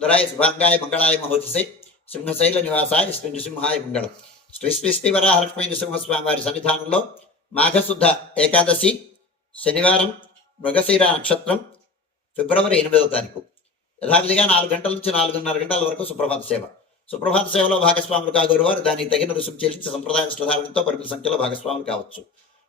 ఉదరాయ శుభాంగాయ మంగళాయ మహోజసే సింహశైల నివాసాయ శ్రీ నృసింహాయ మంగళం శ్రీ శ్రీ శ్రీ వరాహలక్ష్మీ నృసింహస్వామి వారి సన్నిధానంలో మాఘశుద్ధ ఏకాదశి శనివారం మృగశీర నక్షత్రం ఫిబ్రవరి ఎనిమిదవ తారీఖు. యథావిధిగా నాలుగు గంటల నుంచి నాలుగున్నర గంటల వరకు సుప్రభాత సేవ. సుప్రభాత సేవలో భాగస్వాములు కాగోరు వారు దానికి తగిన రుసుము చెల్లించి సంప్రదాయ శ్రధారణతో పరిమిత సంఖ్యలో భాగస్వాములు కావచ్చు.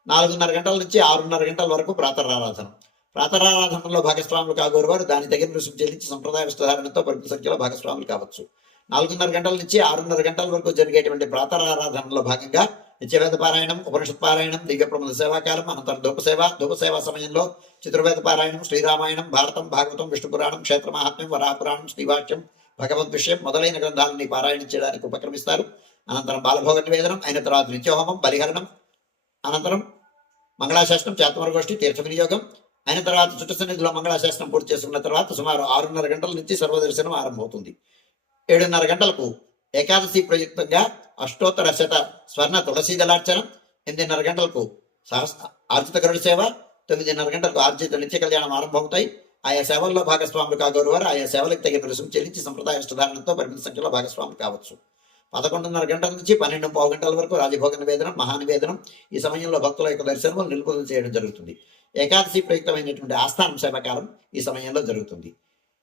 నాలుగున్నర గంటల నుంచి ఆరున్నర గంటల వరకు ప్రాతరారాధన. ప్రాతరారాధనలో భాగస్వాములు కాగోరు వారు దాని తగిన రుసుము చెల్లించి సంప్రదాయ శ్రధారణతో పరిమిత సంఖ్యలో భాగస్వాములు కావచ్చు. నాలుగున్నర గంటల నుంచి ఆరున్నర గంటల వరకు జరిగేటువంటి ప్రాతరారాధనలో భాగంగా నిత్యవేద పారాయణం ఉపనిషత్ పారాయణం దివ్య సేవాకాలం అనంతరం ధూపసేవ ధూపసేవ సమయంలో చతుర్వేద పారాయణం శ్రీరామాయణం భారతం భాగవతం విష్ణు పురాణం క్షేత్ర వరాపురాణం శ్రీవాక్యం భగవద్ విషయం మొదలైన గ్రంథాలని పారాయణ చేయడానికి ఉపక్రమిస్తారు. అనంతరం బాలభోగ నివేదనం అయిన తర్వాత నిత్యహోమం బలిహరణం అనంతరం మంగళాశాస్త్రం చాతమరగోష్ఠి తీర్థ వినియోగం అయిన తర్వాత చుట్ట సన్నిధిలో మంగళాశాస్త్రం పూర్తి చేసుకున్న తర్వాత సుమారు ఆరున్నర గంటల నుంచి సర్వదర్శనం ఆరంభమవుతుంది. ఏడున్నర గంటలకు ఏకాదశి ప్రయుక్తంగా అష్టోత్తర శత స్వర్ణ తులసీ దళార్చనం ఎనిమిదిన్నర గంటలకు సహస్ర ఆర్జిత గరుడ సేవ తొమ్మిదిన్నర గంటలకు ఆర్జిత నిత్య కళ్యాణం ఆరంభమవుతాయి. ఆయా సేవల్లో భాగస్వాములు కాగోరు వారు ఆయా సేవలకు తగిన రుసుము చెల్లించి సంప్రదాయ ధారణతో పరిమిత సంఖ్యలో భాగస్వాములు కావచ్చు. పదకొండున్నర గంటల నుంచి పన్నెండు పావు గంటల వరకు రాజభోగ నివేదనం మహానివేదనం ఈ సమయంలో భక్తుల యొక్క దర్శనము నిలుపుదల చేయడం జరుగుతుంది. ఏకాదశి ప్రయుక్తమైనటువంటి ఆస్థానం సేవకాలం ఈ సమయంలో జరుగుతుంది.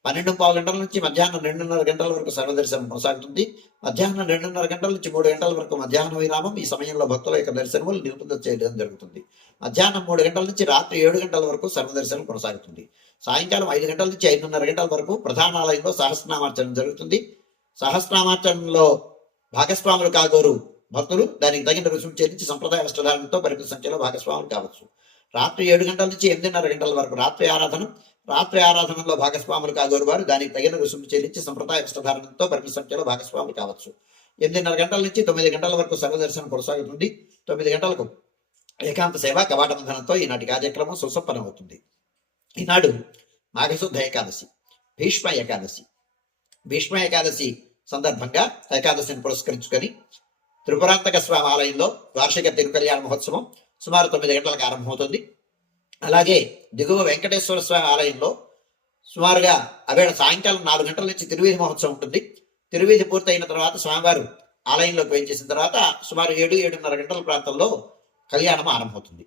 పన్నెండు పావు గంటల నుంచి మధ్యాహ్నం రెండున్నర గంటల వరకు సర్వదర్శనం కొనసాగుతుంది. మధ్యాహ్నం రెండున్నర గంటల నుంచి మూడు గంటల వరకు మధ్యాహ్న విరామం ఈ సమయంలో భక్తుల యొక్క దర్శనములు నిలుపుదల చేయడం జరుగుతుంది. మధ్యాహ్నం మూడు గంటల నుంచి రాత్రి ఏడు గంటల వరకు సర్వదర్శనం కొనసాగుతుంది. సాయంకాలం ఐదు గంటల నుంచి ఐదున్నర గంటల వరకు ప్రధానాలయంలో సహస్రనామార్చన జరుగుతుంది. సహస్రనామార్చనలో భాగస్వాములు కాగోరు. భక్తులు దానికి తగిన రుసుము చెల్లించి సంప్రదాయ వస్త్రధారణతో పరిమిత సంఖ్యలో భాగస్వాములు కావచ్చు. రాత్రి ఏడు గంటల నుంచి ఎనిమిదిన్నర గంటల వరకు రాత్రి ఆరాధన రాత్రి ఆరాధనలో భాగస్వాములు కాగోరు వారు దానికి తగిన రుసుము చెల్లించి సంప్రదాయ వస్త్రధారణతో పరిమిత సంఖ్యలో భాగస్వాములు కావచ్చు. ఎనిమిదిన్నర గంటల నుంచి తొమ్మిది గంటల వరకు సర్వదర్శనం కొనసాగుతుంది. తొమ్మిది గంటలకు ఏకాంత సేవ కవాట బంధనంతో ఈనాటి కార్యక్రమం సుసంపన్నమవుతుంది. ఈనాడు మాఘశుద్ధ ఏకాదశి భీష్మ ఏకాదశి. భీష్మ ఏకాదశి సందర్భంగా ఏకాదశిని పురస్కరించుకొని త్రిపురాంతక స్వామి ఆలయంలో వార్షిక తిరుకల్యాణ మహోత్సవం సుమారు తొమ్మిది గంటలకు ఆరంభమవుతుంది. అలాగే దిగువ వెంకటేశ్వర స్వామి ఆలయంలో సుమారుగా అవేళ సాయంకాలం నాలుగు గంటల నుంచి తిరువీధి మహోత్సవం ఉంటుంది. తిరువీధి పూర్తయిన తర్వాత స్వామివారు ఆలయంలోకి వేయించేసిన తర్వాత సుమారు ఏడు ఏడున్నర గంటల ప్రాంతంలో కళ్యాణం ఆరంభమవుతుంది.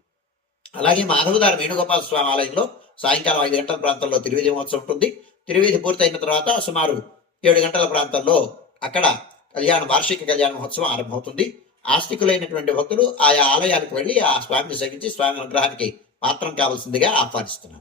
అలాగే మాధవదారు వేణుగోపాల స్వామి ఆలయంలో సాయంకాలం ఐదు గంటల ప్రాంతంలో తిరువీధి మహోత్సవం ఉంటుంది. తిరువీధి పూర్తయిన తర్వాత సుమారు ఏడు గంటల ప్రాంతంలో అక్కడ కళ్యాణ వార్షిక కళ్యాణ మహోత్సవం ఆరంభమవుతుంది. ఆస్తికులైనటువంటి భక్తులు ఆయా ఆలయాలకు వెళ్ళి ఆ స్వామిని సేవించి స్వామి అనుగ్రహానికి పాత్రం కావాల్సిందిగా ఆహ్వానిస్తున్నారు.